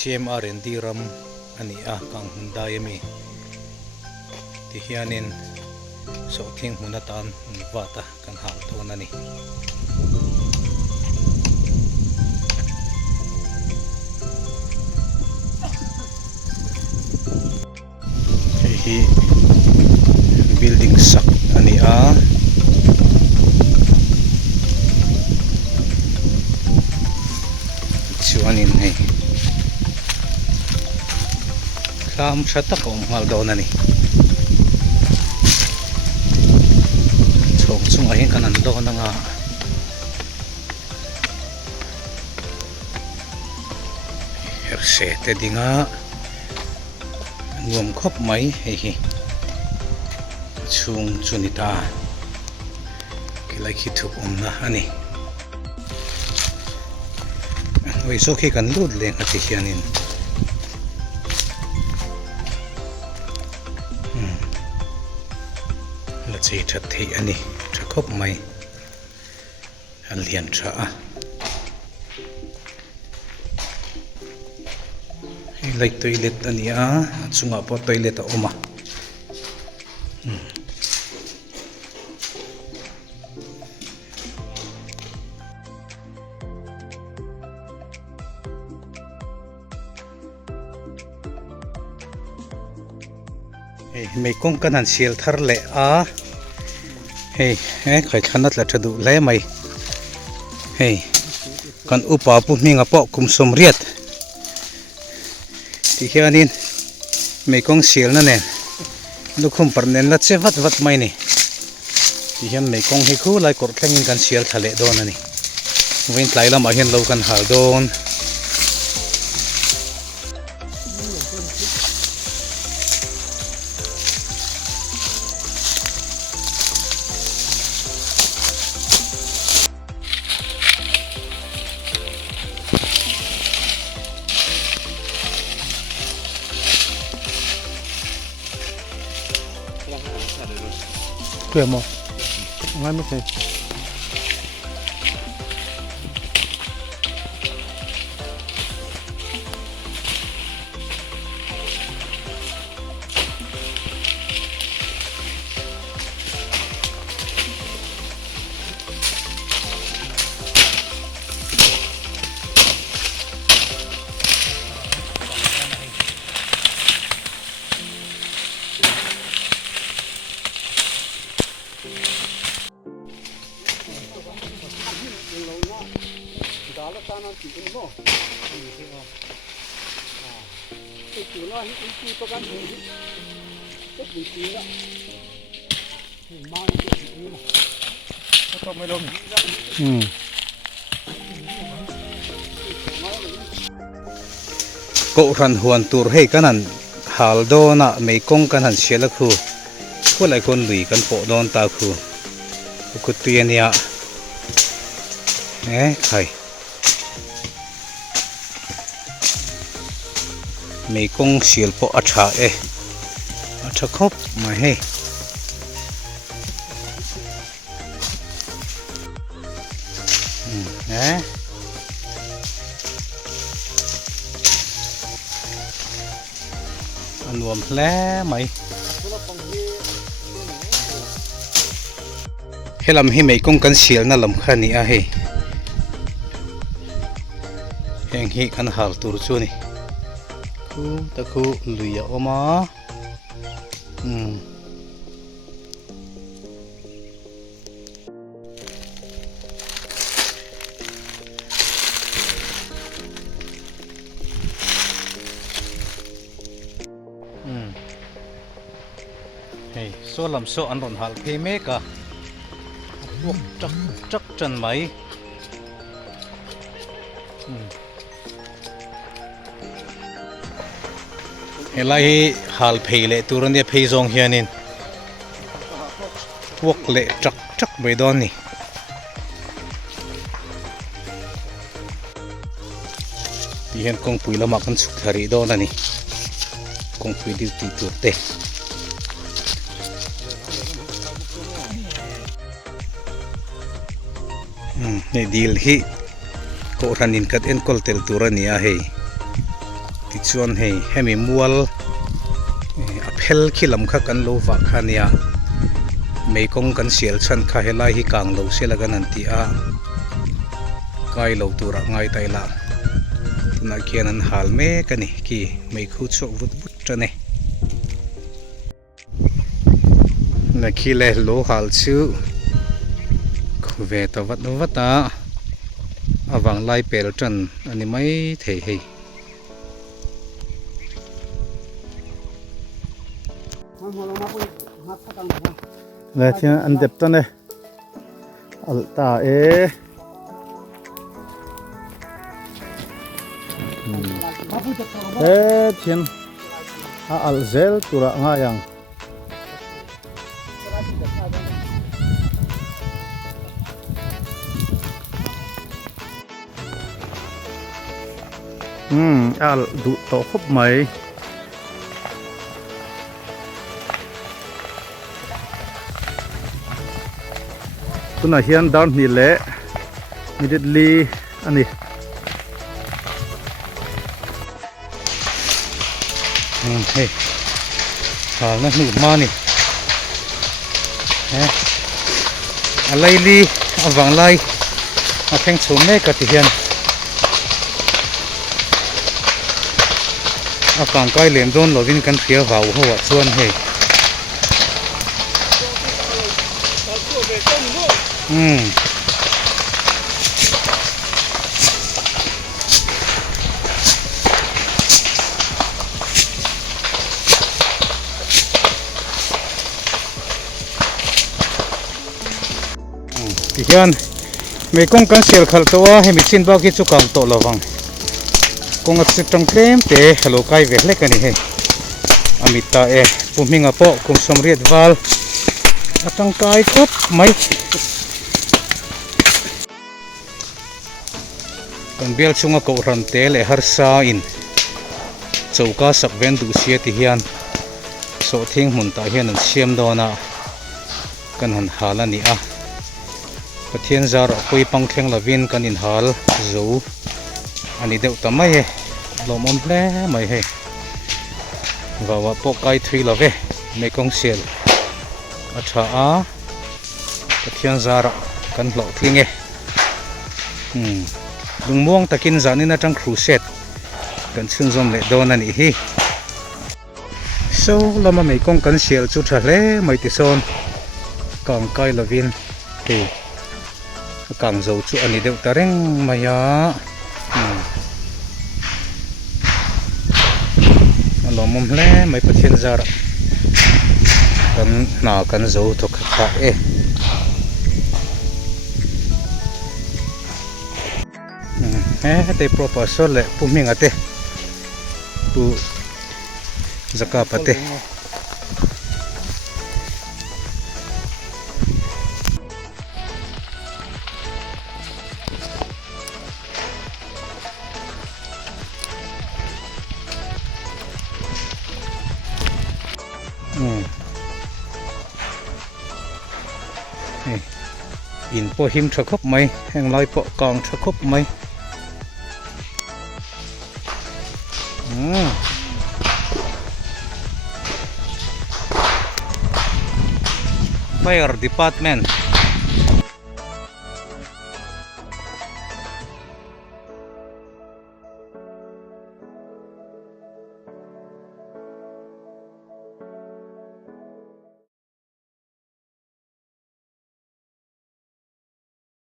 CMR&D ram ani kang Hyundai mi ti hianin so thing hunatan wata kan hal thon ani hi building sak ani chuanin hei kam thata ko mal do na ni chok chung a hin kan an do na nga herse te dinga ngom khop mai hei hi chung chunita kilai khi thup na ani oi so khi kan lut leng ati hianin la chei that thei ani tha khop mai an lian tha like toilet ani chunga po toilet a oma mấy con cần hàn siêu thar lệ hey khai khanat la thadu le mai hey kan upa pu mi nga po kum som riat ti hianin mấy con siêu na nen lukhum parnen la che vat vat mai ni ti hian mấy con hi khu lai kor thlengin kan sial thale don ani win tlai lam a hian lo kan hal don Kue mo, ngai mo khe. Cậu răn huan tur hay cái nàn hal do na mấy công cái nàn xé là khu có lại con lùi con bộ don ta khu có tiền ya thầy mấy công xé bộ acha acha khóc mà hay anh luồn lé mày hay làm hi mấy công cán xìa na làm khăn nè hay hẹn hi căn hal tur chu ni khu ta khu lùi ya oma hey so làm so anh rộn hal phê mê cả buộc chắc chắc chân máy hey lại hal phê lệ turan dia phê zong hianin buộc lệ chắc chắc bê đòn nè thì hiện công pui lama kan suk thari đòn nè công pui đi ti tur te ne deal hi ko ranin kat en kol tel turani a hei ti chuan hei hemi mual a phel khilam kha kan lo wa khania meikong kan sial chan kha helai hi kang lo selaga nan ti a kai lo tura ngai tai la tuna kian an hal me kani ki mei khu chu vut vut tane na khi le lo hal chu về tàu vắt ta avang lai pel tran ani mai thei hei le thia an dep ta ne al ta thian a al zel tura nga yang al du to khop mai tuna hian down ni le immediately ani hey hal na nu ma ni alai li awang lai a theng chu me ka ti hian a kang kai lem don lovin kan thia vau ho wa chuan hei ti hian me kong kan sial khal to a hemi chin ba ki chu kang to lawang kong a chi tang tlem te halo kai ve hlek ani he amita puminga po kung somriat wal atang kai kop mai kan bel chunga ko ran te le har sa in chauka sak ven du sia ti hian so thing mun ta hian an siam dona kan han halani a pathian zar koi pangthleng lavin kan in hal zo ani deuh tamai he lomon ple mai he wawa po kai thui love mekong sial atha a pathian zar kan hlo thlinge lungmuang takin zanin atang cruset kan chun zom le don ani hi so lama mekong kan sial chu thale mai ti son kang kai lavin te kang zo chu ani deuh tareng maya lomom hle mai pathian zar kan na kan zo to kha te proposal le puminga te pu zakapate in po him tha khop mai heng lai po kang tha khop mai fire department